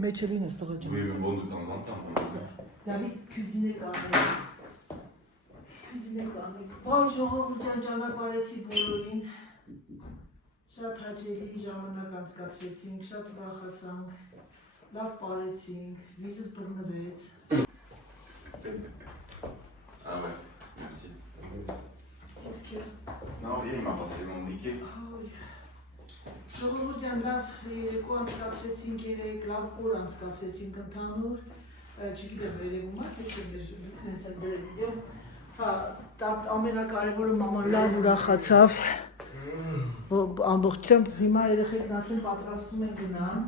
Meçelin est storage. Oui, mais bon, de temps en temps. David cuisiner quand même. Cuisiner quand même. Bonjour, Ջանջանա բարեցի բոլորին։ Շատ հաճելի ժամանակ անցկացրեցինք, շատ ուրախացանք, լավ բարեցինք, վիզս բռնվեց։ Ah ouais, merci. Qu'est-ce que... Non, rien, il m'a passé mon briquet. Ժողովուրդ ջան, լավ երեկո անցկացրեցինք, երեք լավ օր անցկացրեցինք ընդհանուր, չգիտեմ երևում է, թե չէ մեր հենց այդ դրել վիդեո, ամենակարևորը մաման լավ ուրախացավ, ամբողջությամբ հիմա երեխեքն արդեն պատրաստում են գնան,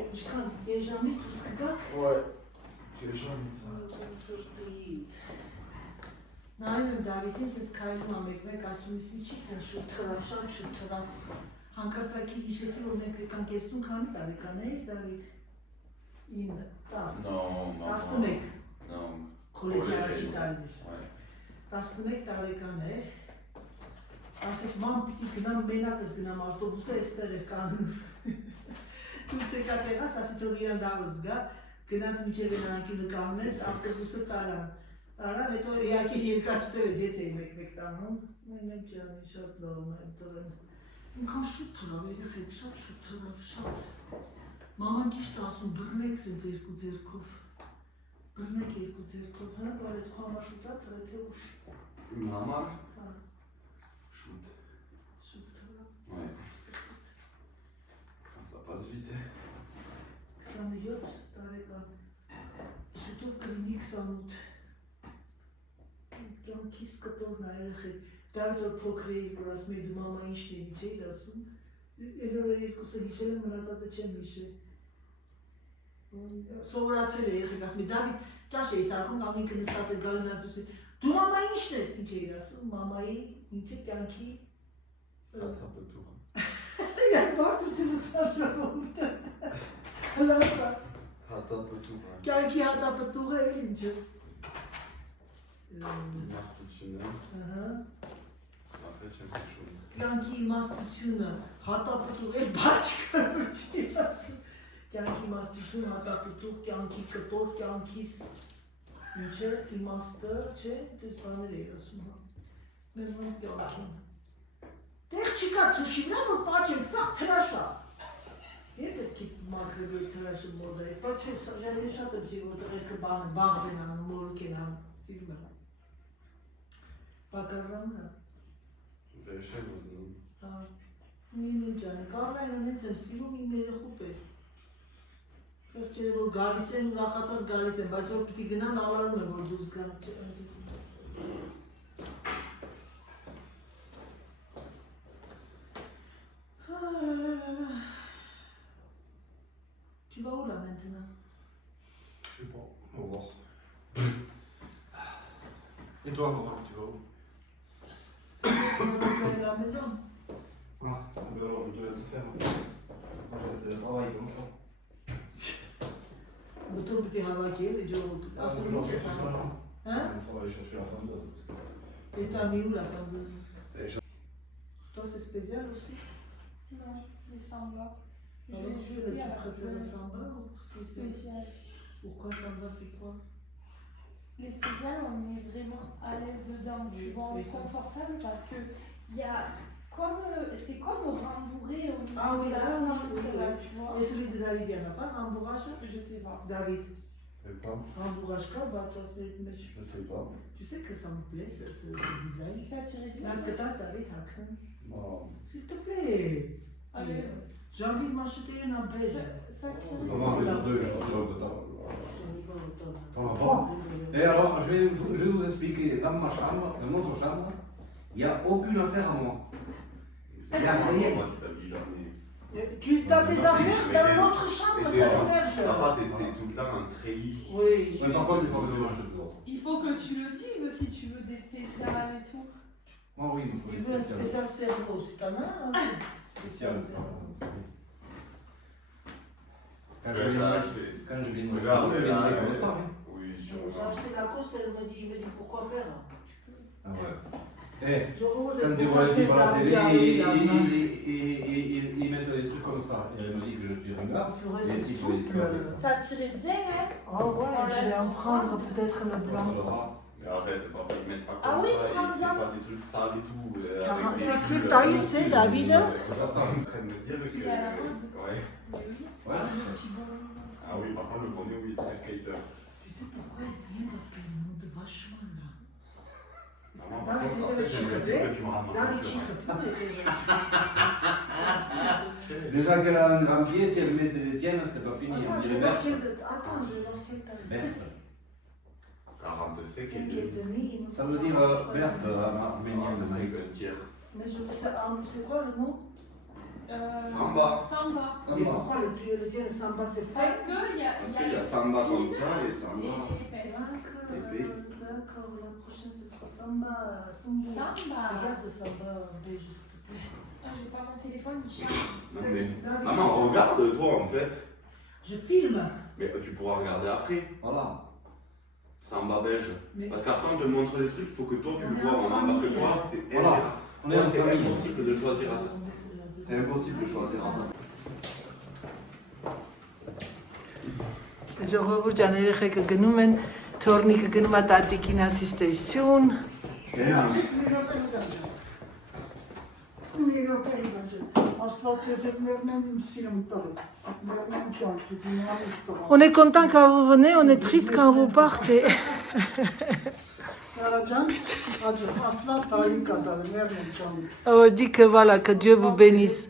ինչքան եժամից դուրս կգաք? Ouais, եժամից։ Սրտիտ։ Նայում եմ Դավիթին, սենց քայլում ա մեկ-մեկ, ասում ես ինչի սեն շուտ թրավ, շատ շուտ թրավ, հանկարծակի հիշեցի, որ մենք եկանք եսնում քանի տարեկան էիր, Դավիթ? 9, 10, 11, քոլեջի առաջի տարիներ, 11 տարեկան էր, ասեց ման պիտի գնամ, մենակս գնամ, ավտոբուսը էստեղ էր կանում, դուրս եկա տեղաս, ասի թող իրան լավը զգա, գնաց միջև են անկյունը կանգնեց, ավտոբուսը տարան, տարավ, հետո իհարկե երկար չտևեց, ես էի մեկ-մեկ տանում, մենակ ջանի, շատ լավ եմ տղեն, ինքան շուտ թրավ, երեխեք, շատ շուտ թրավ, շատ, մաման ճիշտ ասում, բռնեք սենց երկու ձերքով, բռնեք երկու ձերքով, հա, բարես քո համար շուտ ա թրը, թե ուշ։ Իմ համար։ Շուտ։ Շուտ թրավ։ Ouais. Ça passe vite. 27 տարեկան, շուտով կլինի 28, կյանքիս կտորն ա երեխեք, Դավիթ որ փոքր էիր, որ ասում էի դու մամա ինչն էի, չէիր ասում, էլ օրը երկուսը հիշել եմ, մնացածը չեմ հիշել, սովորացել է երեխեք, ասում էի Դավիթ, ճաշ էի սարքում, ամինքը նստած է գալին ասում, դու մամա ինչն ես, ինչ էիր ասում, մամայի, ինչ է կյանքի, Հատապտուղը։ Յար բարձր լսար ժողովուրդը, հլասա, Հատապտուղը։ կյանքի հատապտուղը էլ ինչը, Իմաստությունը։ Après չեմ հիշում։ կյանքի իմաստությունը, հատապտուղ, էլ բար չկար, որ չի ասում, կյանքի իմաստություն, հատապտուղ, կյանքի կտոր, կյանքիս, ինչը, իմաստը, չէ, դες բաներ էի ասում, մեր մոն կյանքին։ Տեղ չկա թուշի վրա, որ պաչենք, սաղ թրաշա։ Երբ ես կիտ մակրելու է թրաշը մոդա է, պաչ է, ժայրի շատ եմ սիրում, որ տղերքը բաղ են անում, մորուկ են անում, սիրում եմ։ Բակարրամն է։ Վերշել ոդնում։ Մինին ջանը, կարլայնն հենց եմ սիրում իմ երեխու պես։ Խեղճերը որ գալիս են, ուրախացած գալիս են, բայց որ պիտի գնան ալարում եմ, որ դուրս գան։ Tu vas où là maintenant? Je sais pas, on va voir. Et toi, maman, tu vas où? C'est à la maison. Ah, ben alors je te laisse faire. Moi, je laisse travailler comme ça. Autour de tes ravaquets, les deux. Ah, c'est aujourd'hui, c'est ça, non? Hein? Il faudra aller chercher la femme de. Et t'as mis où la femme? Toi, c'est spécial aussi? Non, les samba. Tu préfères le samba ou spécial? Pourquoi samba, c'est quoi? Les spéciales, on est vraiment à l'aise dedans, tu vois, on est confortable parce que il y a comme c'est comme rembourré au niveau Ah oui, de la là, langue, oui, là, oui. tu vois. Et celui de David, il n'y en a pas, rembourrage? Je sais pas. David, Pas. rembourrage quoi? Bah, toi, mais Je sais pas. tu sais que ça me plaît, ce design. Ça tirait bien. Là, que t'as, David, Hakan. Non. S'il te plaît. Allez. J'ai envie de m'acheter une en beige. Ça tirait Maman, bien. les deux, je suis au bout. J'en ai pas autant. T'en as pas? Et alors, je vais vous expliquer. Dans ma chambre, dans notre chambre, il n'y a aucune affaire à moi. Il n'y a rien. Moi, tu t'habilles jamais. Tu as des affaires dans notre chambre, Mais Serge. Papa, t'es tout le temps en treillis. Oui. Mais par contre, il faut que je mange de l'autre. Il faut que tu le dises si tu veux des spéciales et tout. Moi, oui, il me faut Il des veut un spéciales. spécial cerveau, si t'en as un. Spécial. Quand je viens me Regarde, changer, là, comme ça. Oui, J'ai sûrement. acheté la coste, il me dit pourquoi faire. Ah ouais. Eh, Ժողովուրդ quand ես tu vois les մտածել à la Դավիթի télé, ավելի լավն ils mettent des trucs comme ça. Et elle me dit que je suis ringard. Purée, Mais c'est si tu veux souple. avec ça. Ça tirait bien, hein? Ah ouais, je vais en prendre peut-être le Ça blanc. le rat. Mais arrête, papa, ils mettent pas Ah comme oui, ça, et prends-en. c'est pas des trucs sales et tout. Car avec des c'est bulles, plus taillé, c'est David. C'est pas ça, on est en train de me dire que. Il est à la mode. Ouais. Mais oui. Ouais. Un petit bon. Ah oui, par contre, le premier, oui, c'est skater. Tu sais pourquoi il vient? Parce qu'il monte vachement là. Maman, par contre, après, j'aimerais bien que tu me ramènes. Déjà qu'elle a un grand pied, si elle met les tiennes, c'est pas fini. On dirait verte. Attends, je vais voir quelle taille. Verte. 45 5 et demi. Ça veut dire verte en arménien de 45 Mike. un tiers. Mais je c'est quoi le nom? Samba. Samba. Mais pourquoi le tien Samba c'est Parce fait? qu'il y a. Parce qu'il y a Samba comme ça et Samba. épaisse. D'accord, la prochaine ce sera Samba. Samba. Regarde Samba, juste. Ah, j'ai pas mon téléphone, il charge. Non, mais... Maman, regarde toi en fait. Je filme. Mais tu pourras regarder après. Voilà. Samba beige. Mais Parce qu'après on te montre des trucs, il faut que toi tu On le est vois, en maman, parce que famille, toi, hein. c'est Voilà. On est en c'est famille. impossible de choisir. C'est impossible de choisir. Ժողովուրդ ջան, երեխեքը գնում են, թորնիկը գնում է տատիկին ասիստեցություն։ On est content quand vous venez, on est triste quand vous partez. On dit que voilà, que Dieu vous bénisse.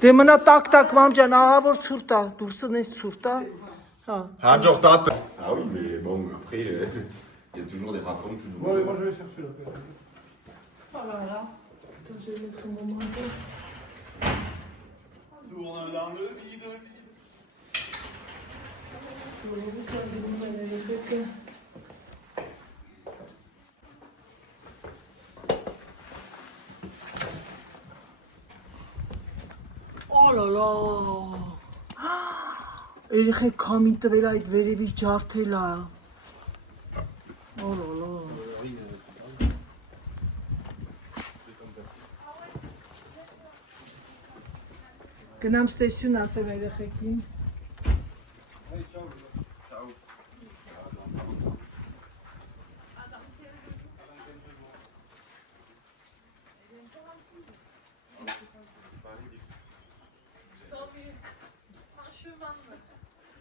Դե մնա տակ մամ ջան, ահա որ ցուրտ է, դուրսը նես ցուրտ է։ Հա։ Ah oui, mais bon, après, il y a toujours des racontes plus ou moins. Moi je vais chercher le père. Voilà. Attends, je vais mettre mon manteau. Tourne dans le vide. Oh là là! Երեխեք քամի տվել այդ վերևի ջարդելա։ Oh là là! Գնամ ստեսյուն ասեմ երեխեքին։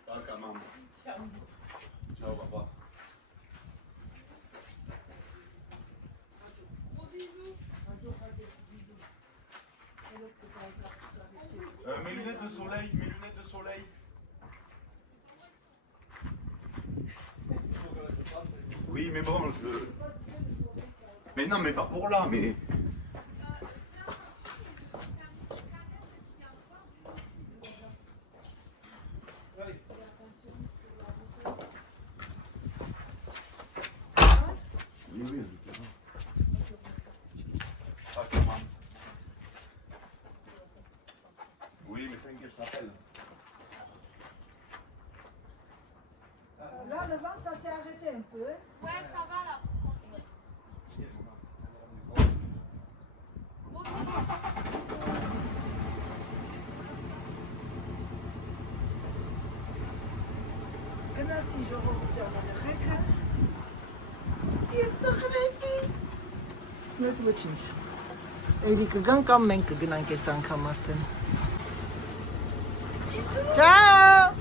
Ciao, maman. Ciao, papa. Mes lunettes de soleil, mes lunettes de soleil. Oui, mais bon, je... Mais non, mais pas pour là, mais... Oui, oui, ah, comment? Oui, mais t'inquiète, je t'appelle. Là, le vent, ça s'est arrêté un peu. Ouais, ça va là. Գնացի ժողովուրդ ջան, երեխեքը։ Ես տխրեցի։ Մեծ ոչինչ։ Էլի կգան կամ մենք կգնանք այս անգամ արդեն։ Ciao!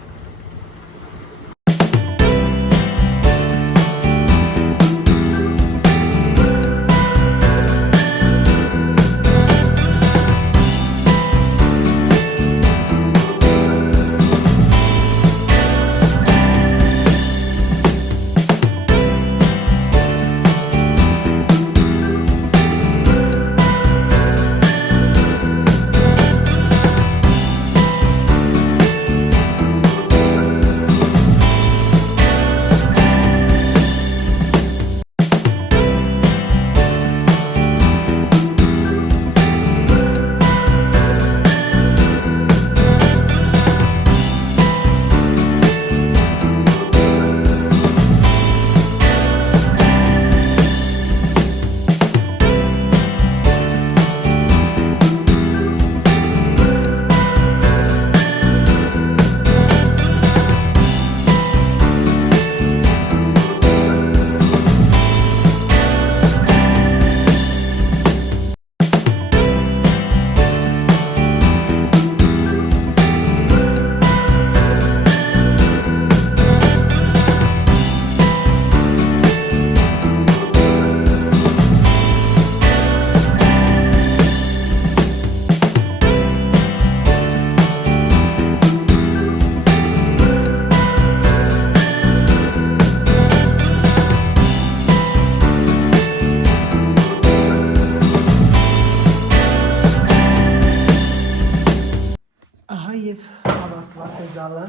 զալը։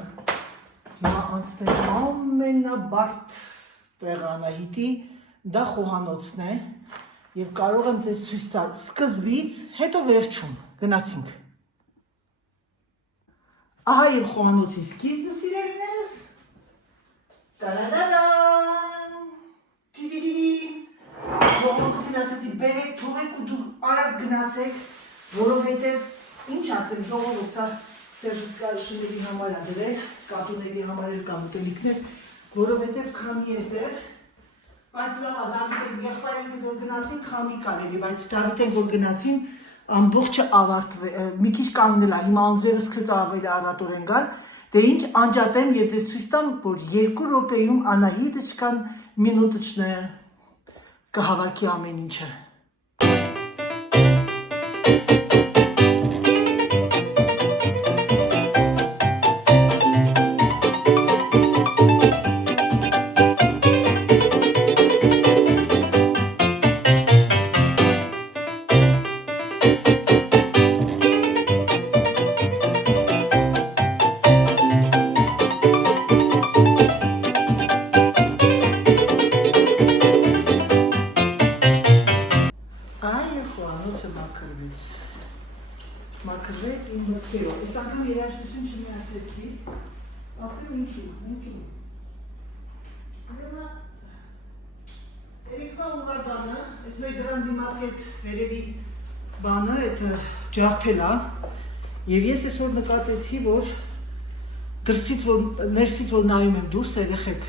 Հիմա անցնենք ամենաբարդ տեղը Անահիտի, դա խոհանոցն է եւ կարող եմ ձեզ ցույց տալ սկզբից, հետո վերջում։ Գնացինք։ Ահա եւ խոհանոցի սկիզբը, սիրելիներս։ Տա-դա-դա-դան։ Տի-դի-դի-դի։ Խոհանոցին ասեցի բերեք, թողեք ու դու արագ գնացեք, որովհետեւ ինչ ասեմ, ժողովուրդը սերժուկաշների համար է դրել, կատուների համար էլ կամ ուտելիքներ, որովհետև քամի է դեր, բայց լավ, Դավիթ եղբայրիկս որ գնացին, քամի կարելի, բայց Դավիթեն որ գնացին, ամբողջը ավարտվել, մի քիչ կանգնել է, հիմա անձրևը սկսեց ավելի առատորեն գալ, դե ինչ անջատեմ եւ դες ցույց տամ, որ 2 րոպեում Անահիտը չկան մինուտը կհավաքի ամեն ինչը։ Մաքրվեց իմ մտքերով, ես անգամ երաժշտություն չմիացեցի, ասեմ ինչու։ Ուրեմն երեկվա ուրագանը, ես մեր դրան դիմացի այդ վերևի բանը, այդ ջարդել է, եւ ես այսօր նկատեցի, որ ներսից որ նայում եմ դուրս երեխեք,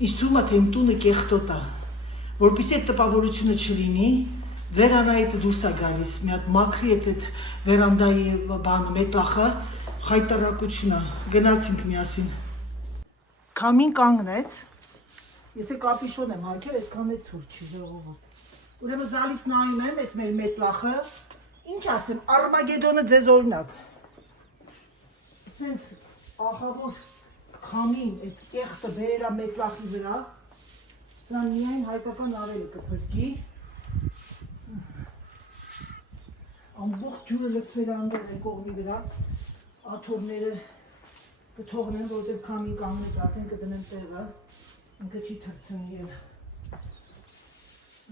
ինձ թվում է թե իմ տունը կեղտոտ է, որպեսզի այդ տպավորությունը չլինի, ձեր Անահիտը դուրս է գալիս, մի հատ մաքրի այդ վերանդայի բանը, մետախը, խայտարակությունը, գնացինք միասին։ Քամին կանգնեց, ես է կապիշոն եմ հարկել, այսքան է ցուրտ չի ժողովուրդ։ Ուրեմն զալից նայում եմ, այս մեր մետլախը, ինչ ասեմ, Արմագեդոնը ձեզ օրինակ։ Սենց ախավոր քամին, այդ կեղտը բերել է մետլախի վրա, սրան միայն հայկական արելը կփրկի։ Ամբողջ ջուրը լցվել անդոր են կողմի վրա, աթոռները կթողնեն, որտեղ քամին կանգնեց, արդեն կդնեմ տեղը, ինքը չի թռցնի էլ։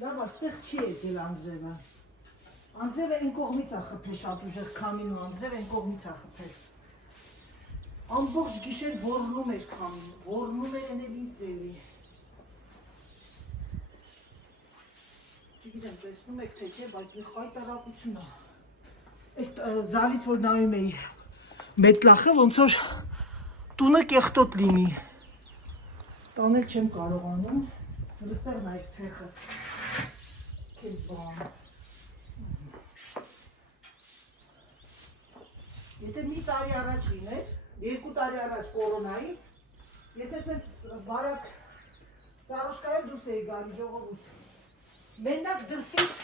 Լավ, աստեղ չի եկել անձրևը։ Անձրևը այն կողմից է խփել շատ ուժեղ քամին ու անձրևը այն կողմից է խփել։ Ամբողջ գիշեր ոռնում էր քամին, ոռնում էր էնել ինձ ձևի։ Չգիտեմ, տեսնում եք թե չէ, բայց մի խայտարակություն է։ Այս զալից որ նայում էի մետլախը, ոնց որ տունը կեղտոտ լինի։ Տանել չեմ կարողանում, այստեղ նայեք ցեխը։ Քեզ բան։ Եթե մի տարի առաջ լիներ, 2 տարի առաջ կորոնայից, ես այդպես բարակ սարոշկայով դուրս էի գալի ժողովուրդ։ Մենակ դրսից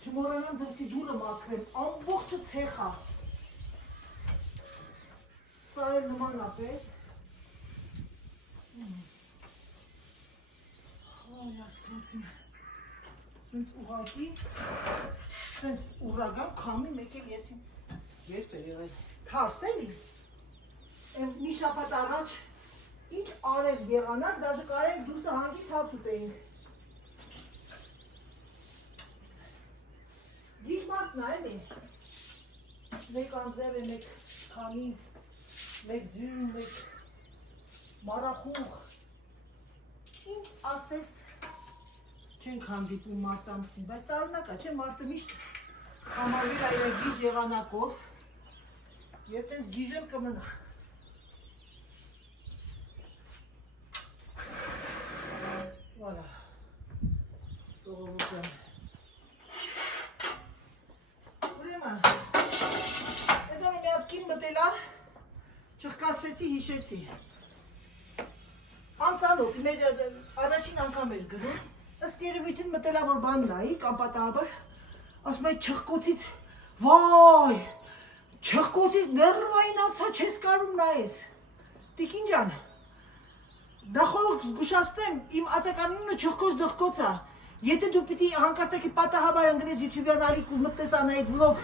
չմոռանամ դրսի դուրը մաքրեմ, ամբողջը ցեխ է։ Սա էլ նմանապես։ Ոյ աստվածին։ Սենց ուղղակի, սենց ուրագան քամի մեկ էլ ես երբ է եղել։ Թարս էլի։ Մի շաբաթ առաջ ինչ արև եղանակ, դաժե կարել դուրսը հանգիստ հաց ուտեինք։ Գիշ մարդն է, էլի։ Մեկ անձրև է, մեկ քամի, մեկ ձյուն, մեկ մարախուղ։ Ինչ ասես չենք հանդիպում մարդ ամսին, բայց տարօրինակ է, չէ, մարդը միշտ խամարվիր այր գիժ եղանակով և տենց գիժել կմնա։ Voilà. Ուրեմն, հետո մի հատ կին մտելա, չխկացրեցի, հիշեցի։ Անծանոթ, մեր առաջին անգամ էր գրում, ըստ երևույթին մտելա, որ բան նայի, կապատաբար, ասում է չխկոցից, վայ, չխկոցից նեռվայնացա, չես կարում նայես։ Տիկին ջան, դա խորոք զգուշացնեմ, իմ ածականունը չխկոց դխկոց է, եթե դու պիտի հանկարծակի պատահաբար ընգնես YouTube ալիք ու մտնես Անահիտ վլոգ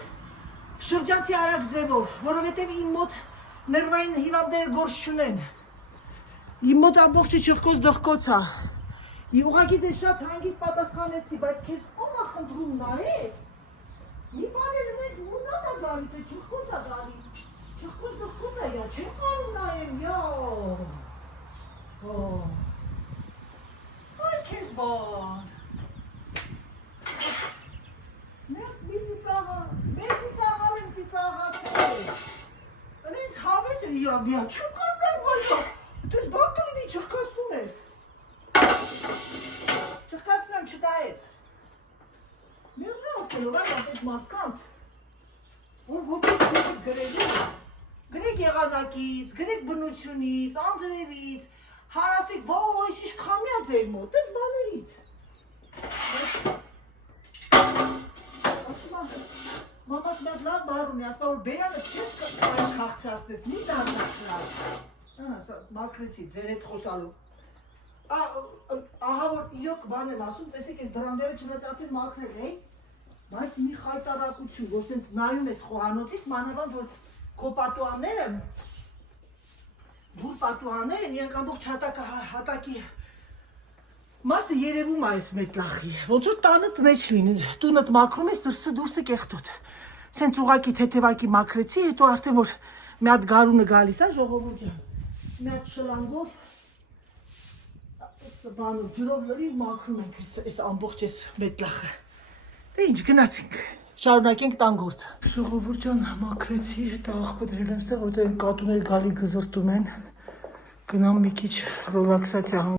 շրջանցի արագ ձևով, որովհետև իմ մոտ Ներվային հիվանդներ գործ չունեն։ Իմ մոտ ամբողջը ճղկոց դղկոց է։ Ուղղակի դες շատ հանգիստ պատասխանեցի, բայց քեզ ով է խնդրում նայես։ Մի բաներ ունես մունատ է գալի, թե ճղկոց է գալի։ Ճղկոց դղկոց է, յա, չեմ կարում նայեմ, յա։ Այ քեզ բան։ Մի ծիծաղալ եմ ծիծաղացել։ Ինձ հավես է, յա, չեմ կարում նայեմ, բալյա։ Դες բան կլինի ճղկացնում ես։ Ճղկացնում եմ չդայեց։ Մերն ասելով այն ապետ մարդկանց, որ ոքեչ չեք գրելու, գրեք եղանակից, գրեք բնությունից, անձրևից, հարասեք, այս ինչ քամյա ձեր մոտ, դες բաներից։ Ասում է, մամաս մի հատ լավ բառ ունի, ասում է, որ բերանը չես քաղցրացնես, մի դարձրած։ Մաքրեցի, ձեր հետ խոսալու։ Ահա որ իրոք բան եմ ասում, տեսեք ես դրանդերը չնայած արդեն մաքրել էի, բայց մի խայտարակություն, որ սենց նայում ես խոհանոցից, մանավանդ որ քո պատուհանները, դուր պատուհանները, իրանք ամբողջ հատակի մասը երևում է այս մետլախի, ոնց որ տանդ մեջ լինի, տունդ մաքրում ես, դուրսը կեղտոտ, սենց ուղակի թեթևակի մաքրեցի, հետո արդեն որ մի հատ գարունը գալիս է, ժողովուրդ ջան, մի հատ շլանգով բանով ջրով լրիվ մաքրում ենք այս ամբողջ այս մետլախը։ Դե ինչ գնացինք, շարունակենք տան գործը։ Ժողովուրդ ջան, մաքրեցի, հետո աղբոդրել եմ ստեղ, որտեղ կատուներ գալի գզրտում են։ Գնամ մի քիչ ռելաքսացիա համ։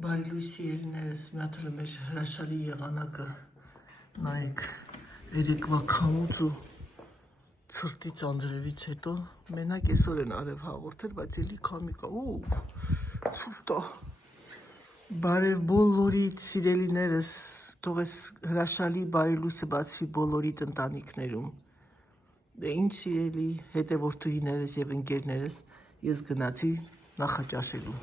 Բարի լույսի ելիներս մի հատ մեր հրաշալի եղանակը նայեք, երեկվա քամուց ու ցրտից անձրևից հետո մենակ այսօր են արև հաղորդել, բայց էլի քամի կա, ցուրտ է։ Բարև բոլորիդ սիրելիներս, թող այս հրաշալի բարի լույսը բացվի բոլորիդ ընտանիքներում։ Դե ինչ սիրելի հետևորդուհիներս եւ ընկերներս, ես գնացի նախաճաշելու։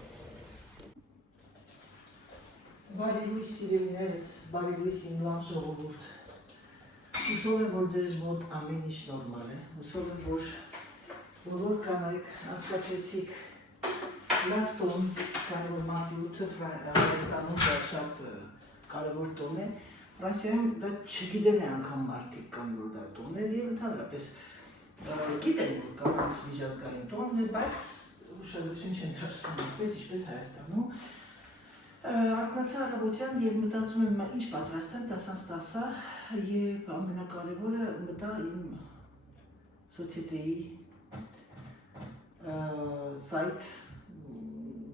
Բարի լույս սիրելիներս, բարի լույս իմ լավ ժողովուրդ։ Հուսով եմ, որ ձեր մոտ ամեն ինչ նորմալ է։ Հուսով եմ, որ բոլոր կանայք հասկացեցիք լավ տոն, կարևոր մարտի 8-ը Հայաստանում շատ կարևոր տոն է։ Ֆրանսիայում դա չգիտեն է անգամ մարդիկ կան, որ դա տոն է, եւ ընդհանրապես գիտեն, որ կանանց միջազգային տոնն է, բայց ուշադրություն չեն դարձնում այդպես, ինչպես Հայաստանում։ Արթնացա առավոտյան եւ մտածում եմ ինչ պատրաստեմ 10-10 եւ ամենակարևորը մտա իմ սոցիետեի սայթ,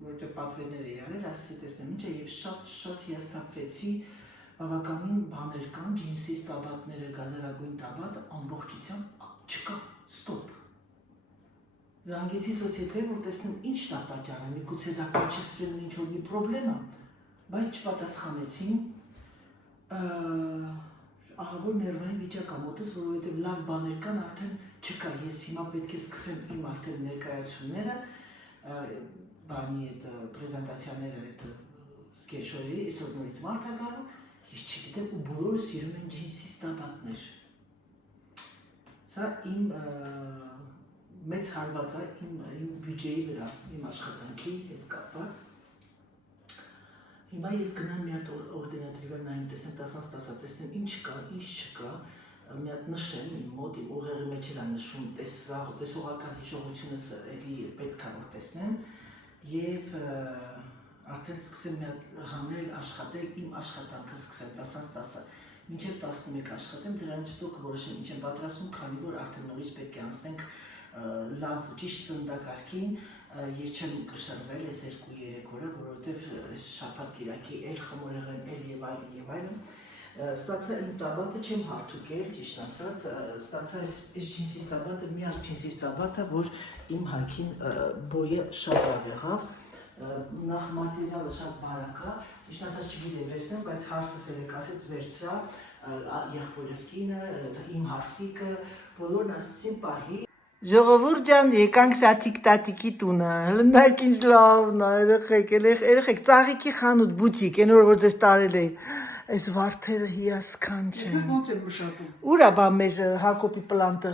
որտեղ պատվերներ էի արել, ասեցի տեսնեմ ինչ է եւ շատ հիասթափվեցի, բավականին բաներ կան, ջինսի տաբատները, գազարագույն տաբատ, ամբողջությամբ չկա, ստոպ։ Զանգեցի սոցիետեի, որ տեսնեմ ինչն է պատճառը, միգուցե դա կաչեցրել ինչ-որ մի պրոբլեմ է, բայց չպատասխանեցին, ահա որ ներվային վիճակ է մոտս, որովհետև լավ բաներ կան, արդեն չկա, ես հիմա պետք է սկսեմ իմ արդեն ներկայացումները, բանի այդ պրեզենտացիաները, այդ սկեչորերի, այսօր նորից մարդ է գալու, ես չգիտեմ ու բոլորը սիրում են ջինսի ստաբատներ։ Սա իմ մեծ հարված է իմ բյուջեի վրա, իմ աշխատանքի հետ կապված։ Հիմա ես գնամ մի հատ օրդինատորի վրա նայեմ, տեսնեմ 10-10, տեսնեմ ինչ կա, ինչ չկա, մի հատ նշեմ իմ մոտ, իմ ուղեղի մեջ էլ նշում, տեսողական հիշողությունս էլի պետք է որ տեսնեմ եւ արդեն սկսեմ մի հատ հանել, աշխատել, իմ աշխատանքը սկսեմ 10-10, մինչև 11 աշխատեմ, դրանից հետո կորոշեմ ինչ եմ պատրաստում, քանի որ արդեն նորից պետք է անցնենք լավ ճիշտ սննդակարգին, ես չեմ կշռվել այս 2-3 օրը, որովհետև այս շաբաթ կիրակի էլ խմորեղեն, էլ եւ այլն, ստացա իմ տաբատը չեմ հարթուկել, ճիշտ ասած, ստացա այս ջինսի տաբատը, մի հատ ջինսի տաբատը, որ իմ հայքին բոյը շատ լավ եղավ, նախ մատերիալը շատ բարակ է, ճիշտ ասած չգիտեմ վերցնեմ, բայց հարսս էլ ասեց վերցրա, եղբորս կինը, իմ հարսիկը, բոլորն ասեցին պահի։ Ժողովուրդ ջան, եկանք Սաթիկ տատիկի տունը, լնայք ինչ լավն է, երեխեք, ծաղիկի խանութ, բուտիկ, այն որ ձեզ տարել էի, այս վարդերը հիասքանչ են։ Ոնց եմ մշակում։ Ուր է բա մեր Հակոբի պլանտը։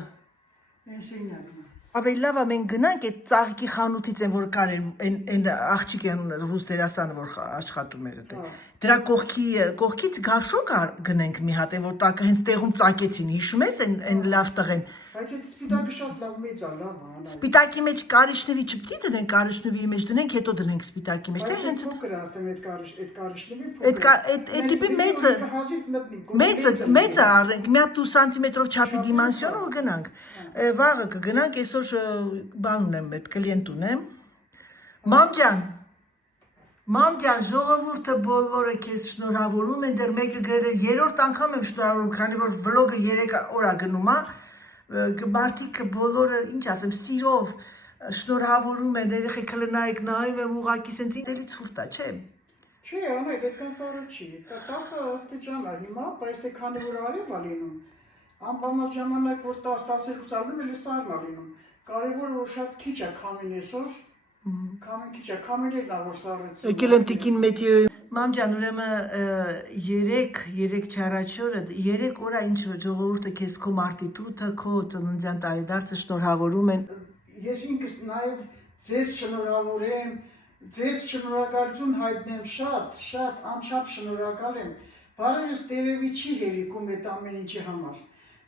Ավելի լավ է մենք գնանք այդ ծաղիկի խանութից են որ կար այն աղջիկ են ռուս դերասանը որ աշխատում էր այդտեղ։ Դրա կողքից գարշո գնենք մի հատ, որ տակը հենց տեղում ծակեցին, հիշում ես այն լավ տղեն։ Բայց այդ սպիտակը շատ լավ մեծ է, լավ է։ Սպիտակի մեջ կարիշնվի չպիտի դնենք, կարիշնվի մեջ դնենք, հետո դնենք սպիտակի մեջ, թե հենց փոքր է, ասեմ այդ կարիշնվի այդ տիպի մեծը առնենք, մի հատ 2 սանտիմետրով չափի դիմանսիոն ու գնանք։ Վաղը կգնանք, այսօր բան ունեմ, այդ կլիենտ ունեմ։ Մամ ջան, ժողովուրդը բոլորը քեզ շնորհավորում են, դեռ մեկը գրել է 3-րդ անգամ եմ շնորհավորում, քանի որ վլոգը 3 օր է գնում, մարդիկ բոլորը, ինչ ասեմ, սիրով շնորհավորում են, երեխեքը լնայեք նայում եմ ուղակի սենց ինձ էլի ցուրտ է, չէ։ Չի, անայք, այդքան սառը չի։ 10 աստիճան է հիմա, բայց թե քանի որ արև է լինում, անպայման ժամանակ որ 10-12 արվում էլի սառն է լինում։ Կարևորը որ շատ քիչ է քամին այսօր, քամին քիչ է, քամիներն է որ սառեցին։ Եկել եմ տիկին մեթեոյի։ Մամ ջան, ուրեմն 3 չարաչորը 3 օր է ինչ ժողովուրդը քեզ քո մարտիտուտը, քո ծննդյան տարեդարձը շնորհավորում են։ Ես ինքս նաև ձեզ շնորհավորեմ, ձեզ շնորհակալություն հայտնեմ, շատ անչափ շնորհակալ եմ։ Բարերս տերևի չի հերիքում այդ ամեն ինչի համար։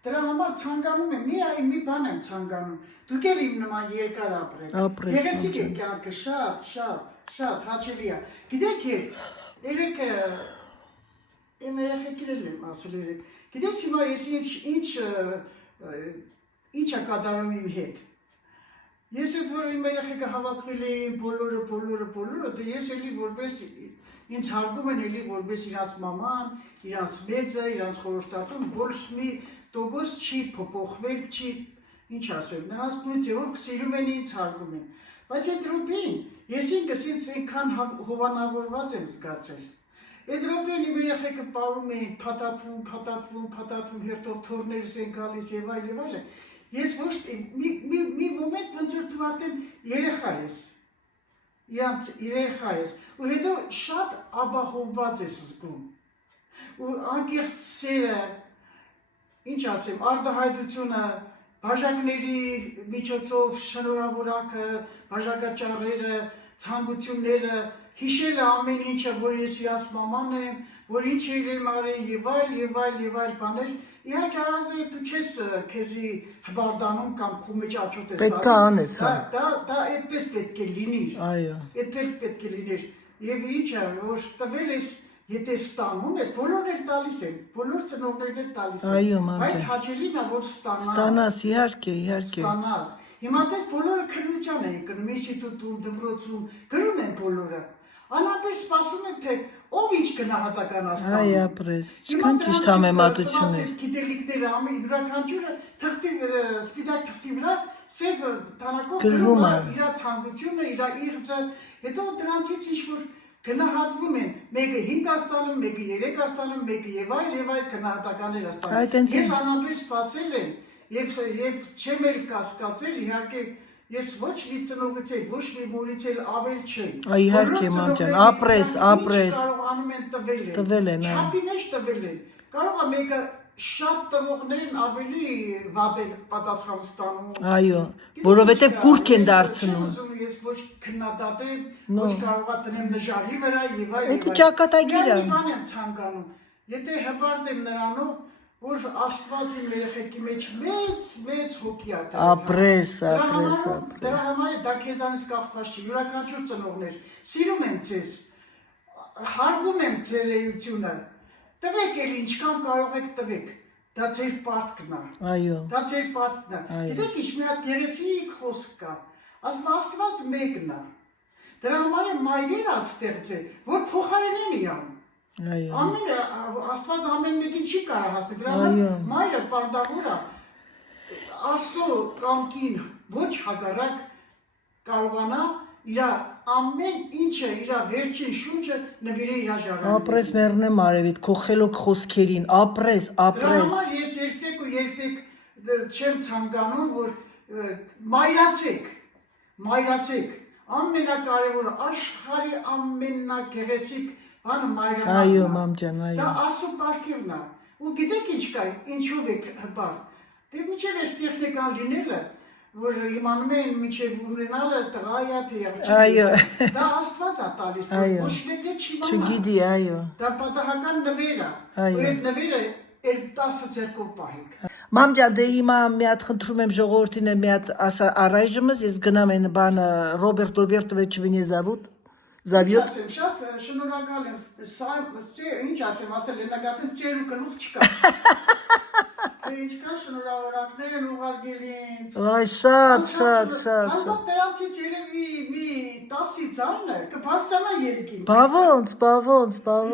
Դրա համար ցանկանում եմ, մի բան եմ ցանկանում։ Դուք էլ իմ նման երկար ապրեք։ Գեղեցիկ է կյանքը, շատ հաճելի է։ Գիտեք երեք իմ երեխեքին եմ ասել երեք։ Գիտես հիմա ես ինչ է կատարում իմ հետ։ Ես այդ որ իմ երեխեքը հավաքվել էին բոլորը, դե ես էլի որպես ինձ հարգում են էլի որպես իրանց մաման, իրանց մեծը, իրանց խորհրդատուն, ոչ մի տոկոս չի փոփոխվել, չի ինչ ասեմ, նրանց նույն ձևով սիրում են ինձ հարգում են։ Բայց այդ րոպեին ես ինքս ինձ այնքան հովանավորված եմ զգացել։ Այդ րոպեին իմ երեխեքը պարում էին, փաթաթվում, հերթով թորներս են գալիս եւ այլն։ Ես ոչ մի մոմենտ ոնց որ դու արդեն երեխա ես, ու հետո շատ ապահովված ես զգում։ Ու անկեղծ սերը, ինչ ասեմ, արտահայտությունը, բաժակների միջոցով շնորհավորանքը, բաժակաճառերը, ցանկությունները, հիշելը ամեն ինչը, որ ես իրանց մաման եմ, որ ինչ եմ արել եւ այլ բաներ։ Իհարկե առանց դու չես քեզի հբարդանում կամ քո մեջ աճոտ ես։ Պետք է անես, հա։ Դա այդպես պետք է լինի։ Այո։ Այդպես պետք է լինի։ Եվ ինչը որ տվել ես, եթե ստանում ես, բոլորն էլ տալիս են, բոլոր ծնողներն էլ տալիս են։ Այո, մամ ջան։ Բայց հաճելին է որ Ստանաս, իհարկե։ Ստանաս։ Հիմա դες բոլորը քննության են գնում, ինստիտուտում, դպրոցում, գրում են բոլորը։ Անապեր սպասում են թե ով ինչ գնահատական է ստանում։ Այ ապրես, ինչքան ճիշտ համեմատություն է։ Գիտելիքները յուրաքանչյուրը թղթի սպիտակ թղթի վրա սև տանակով գրվում է իր ցանկությունը, իր իղձը, հետո դրանցից ինչ որ գնահատվում են, մեկը 5 աստանում, մեկը 3 աստանում, մեկը եւ այլ գնահատականներ աստանում։ Ես անապեր սպասել եմ եւ չեմ էլ կասկածել, իհարկե ես ոչ մի ծնողից էլ, ոչ մի մորից էլ ավել չեմ։ Այ իհարկե մամ ջան, ապրես։ Կարողանում են տվել են, չափի մեջ տվել են։ Կարող է մեկը շատ տվողներն ավելի վատ են պատասխան ստանում։ Այո, որովհետև կուրք են դարձնում։ Ես ոչ քննադատեմ, ոչ կարող եմ տնեմ նժարի վրա եւ այլ։ Դա ճակատագիր է։ Մի բան եմ ցանկանում։ Եթե հպարտ եմ նրանով, որ Աստված իմ երեխեքի մեջ մեծ հոգի է տվել։ Ապրես։ Դրա համար դա քեզանից կախված չի, յուրաքանչյուր ծնողներ։ Սիրում եմ ձեզ, հարգում եմ ձեր էությունը։ Տվեք էլ ինչքան կարող եք տվեք, դա ձեր պարտքն է։ Այո։ Դա ձեր պարտքն է։ Գիտեք ինչ մի հատ գեղեցիկ խոսք կա, ասում Աստված մեկն է։ Դրա համար մայրերը ստեղծել, որ փոխարինեն իրան։ Այո։ Աստված ամեն մեկին չի կարող հասնել, դրա համար մայրը պարտավոր է Աստծո կամքին ոչ հակառակ կարողանա իր ամեն ինչը, իր վերջին շունչը նվիրել իր ժառանգին։ Ապրես մեռնեմ արևիդ, քո խելոք խոսքերին, ապրես։ Դրա համար ես երբեք չեմ ցանկանում, որ մայրացեք, ամենակարևորը, աշխարհի ամենագեղեցիկ բանը մայրն է։ Այո, մամ ջան, այո։ Դա Աստծո պարգևն է։ Ու գիտեք ինչ կա, ինչով եք հպարտ։ Դե միջև այս տեխնիկան լինելը, որ իմանում էին մինչև ունենալը տղա է թե եղջիկ։ Այո։ Դա Աստված է տալիս, Այո։ ոչ մեկը չիմանա։ Չգիտի, այո։ Դա պատահական նվեր է։ Այո։ Ու այդ նվերը էլ 10 ձեռքով պահեք։ Մամ ջան, դե հիմա մի հատ խնդրում եմ ժողովրդին մի հատ ասա առայժմս ես գնամ այն բանը Ռոբերտ Ռոբերտովիչ Վենեզավոտ Զավյոտ Ասեմ, շատ շնորհակալ եմ։ Սա ինչ ասեմ, ասել են նկատեմ ծեր ու գլուխ չկա։ Ինչքան շնորհավորակներ են ուղարկել ինձ։ Այ շատ։ Այո, դրանցից երևի մի 10-ի ձայնը կբարձրանա երկին։ Բավոնց։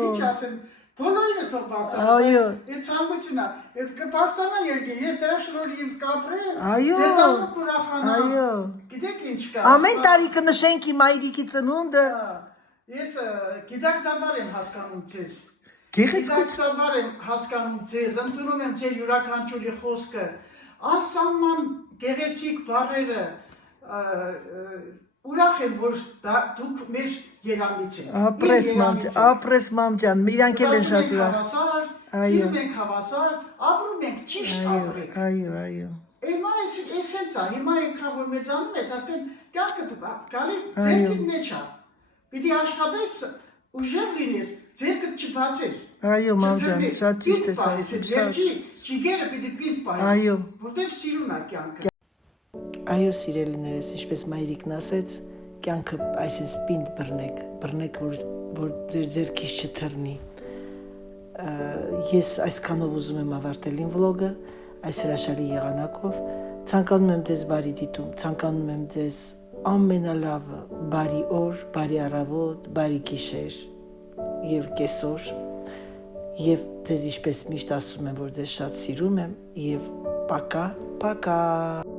Ինչ ասեմ, բոլորը թող բարձրանա։ Այո։ Այդ ցանկությունն է, այդ կբարձրանա երկին, եւ դրա շնորհիվ կապրեմ։ Այո։ Ձեզանով կուրախանամ։ Այո։ Գիտեք ինչ կա։ Ամեն տարի կնշենք իմ այրիկի ծնունդը։ Ես գիտակցաբար եմ հասկանում ձեզ։ Գեղեցիկ։ Գիտակցաբար եմ հասկանում ձեզ, ընդունում եմ ձեր յուրաքանչյուրի խոսքը, անսահման գեղեցիկ բառերը, ուրախ եմ, որ դուք մեր երամից եք։ Ապրես մամ ջան, իրանք էլ են շատ ուրախ։ Սիրում ենք հավասար, ապրում ենք ճիշտ ապրեք։ Այո։ Հիմա էսենց է, հիմա այնքան որ մեծանում ես, արդեն կյանքը գալի ձերքին մեջ է։ Պիտի աշխատես, ուժեղ լինես, ձերքդ չբացես։ Այո, մամ ջան, շատ ճիշտ ես ասում, շատ։ Ճիգերը պիտի պինդ պահես, Այո։ որտև սիրուն է կյանքը։ Այո, սիրելիներս, ինչպես մայրիկն ասեց, կյանքը այսպես պինդ բռնեք, որ ձեր ձեռքից չթռնի։ Ես այսքանով ուզում եմ ավարտել իմ վլոգը, այս հրաշալի եղանակով, ցանկանում եմ ձեզ բարի դիտում, ցանկանում եմ ձեզ ամենալավը, բարի օր, բարի առավոտ, բարի գիշեր եւ կեսօր եւ ձեզ ինչպես միշտ ասում եմ, որ ձեզ շատ սիրում եմ եւ պակա